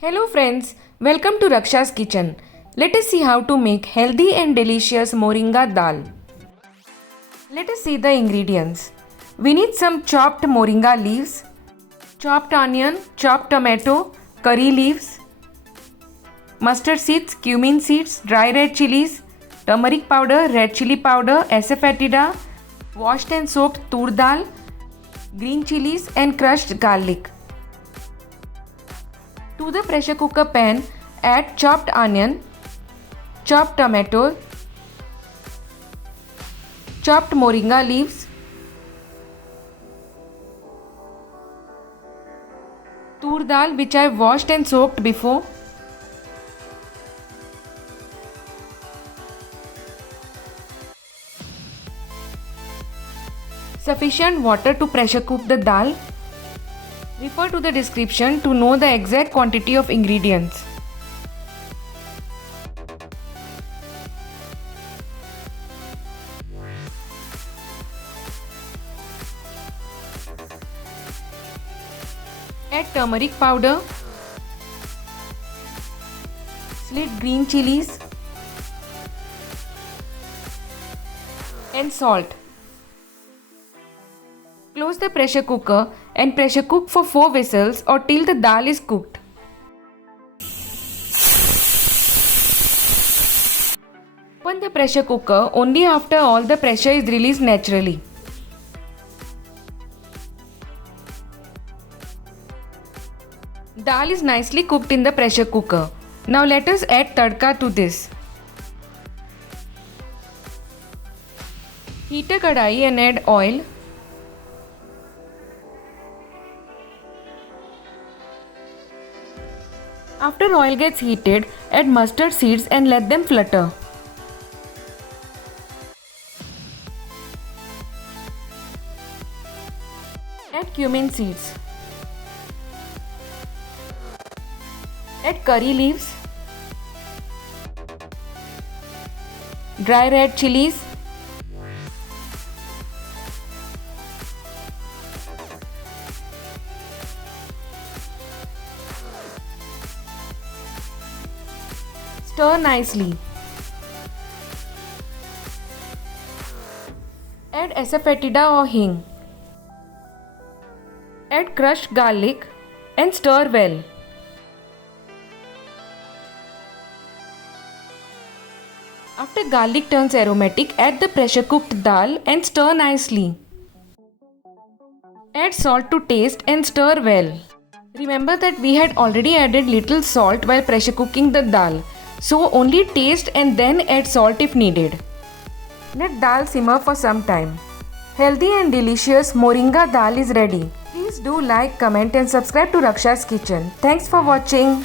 Hello friends, welcome to Raksha's kitchen. Let us see how to make healthy and delicious Moringa Dal. Let us see the ingredients. We need some chopped Moringa leaves, chopped onion, chopped tomato, curry leaves, mustard seeds, cumin seeds, dry red chilies, turmeric powder, red chili powder, asafoetida, washed and soaked toor dal, green chilies and crushed garlic. To the pressure cooker pan, add chopped onion, chopped tomato, chopped moringa leaves, toor dal which I washed and soaked before, sufficient water to pressure cook the dal. Refer to the description to know the exact quantity of ingredients. Add turmeric powder, slit green chilies and salt. Close the pressure cooker and pressure cook for 4 whistles or till the dal is cooked. Open the pressure cooker only after all the pressure is released naturally. Dal is nicely cooked in the pressure cooker. Now let us add tadka to this. Heat a kadai and add oil. After oil gets heated, add mustard seeds and let them flutter. Add cumin seeds. Add curry leaves, dry red chilies, stir nicely. Add asafoetida or hing. Add crushed garlic and stir well. After garlic turns aromatic, add the pressure cooked dal and stir nicely. Add salt to taste and stir well. Remember that we had already added little salt while pressure cooking the dal. So only taste and then add salt if needed. Let dal simmer for some time. Healthy and delicious Moringa dal is ready. Please do like, comment and subscribe to Raksha's Kitchen. Thanks for watching.